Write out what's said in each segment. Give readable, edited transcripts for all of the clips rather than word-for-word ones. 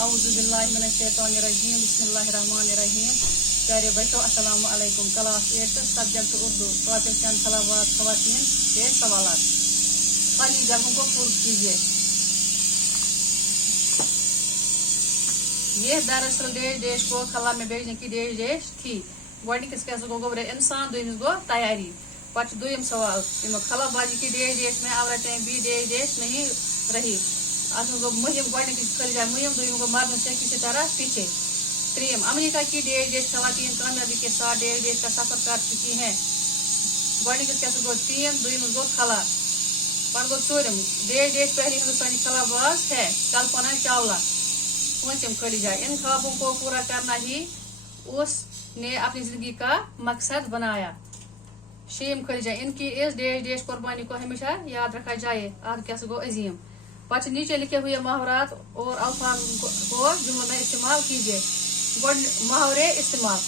اعوذ باللہ من الشیطان الرجیم بسم اللہ الرحمن الرحیم. پیارے بچوں السلام علیکم. کلاس 8 سبجیکٹ اردو ٹاپک چند طلبات خواتین کے سوالات. خالی جگہوں کو پر کیجیے. یہ دراصل ڈیش ڈیش کو خلا میں بھیجنے کی ڈیش ڈیش تھی. گوڈنکس کیسے گو انسان دویمس گو تیاری. پچ دویم سوال خلا بازی کی ڈیش ڈیش میں عورتیں بھی ڈیش ڈیش نہیں رہی. گو مہم گوڈنک کھل جائے مہم دویم گو مرد سے کسی طرح پیچھے. تریم امریکہ کی ڈیش ڈیش خواتین کامیابی کے ساتھ ڈیش ڈیش کا سفر کر چکی ہیں. گوڈنکس کیسے گو تین دویمس گو خلا. پن گو ژورم ڈیش ڈیش پہلی ہندوستانی خلا باز ہے کلپنا چاولہ. پانچم کھلی جائے ان خوابوں کو پورا کرنا ہی اس نے اپنی زندگی کا مقصد بنایا. شیم کھلی جائے ان کی اس ڈیش ڈیش قربانی کو ہمیشہ یاد رکھا جائے. آدھ کیسے گو عظیم. پچ نیچے لکھے ہوئے محاورات اور الفاظ کو جملوں میں استعمال کیجیے. محاورے استعمال.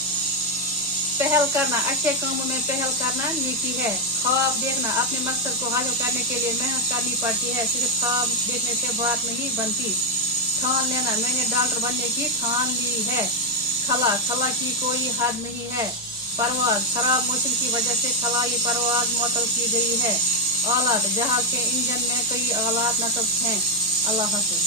پہل کرنا اچھے کاموں میں پہل کرنا نیکی ہے. خواب دیکھنا اپنے مقصد کو حاصل کرنے کے لیے محنت کرنی پڑتی ہے. صرف خواب دیکھنے سے بات نہیں بنتی. ٹھان لینا میں نے ڈاکٹر بننے کی ٹھان لی ہے. خلا خلا کی کوئی حد نہیں ہے. پرواز خراب موسم کی وجہ سے خلائی پرواز معطل کی گئی ہے. آلات جہاز کے انجن میں کئی آلات نصب ہیں. اللہ حافظ.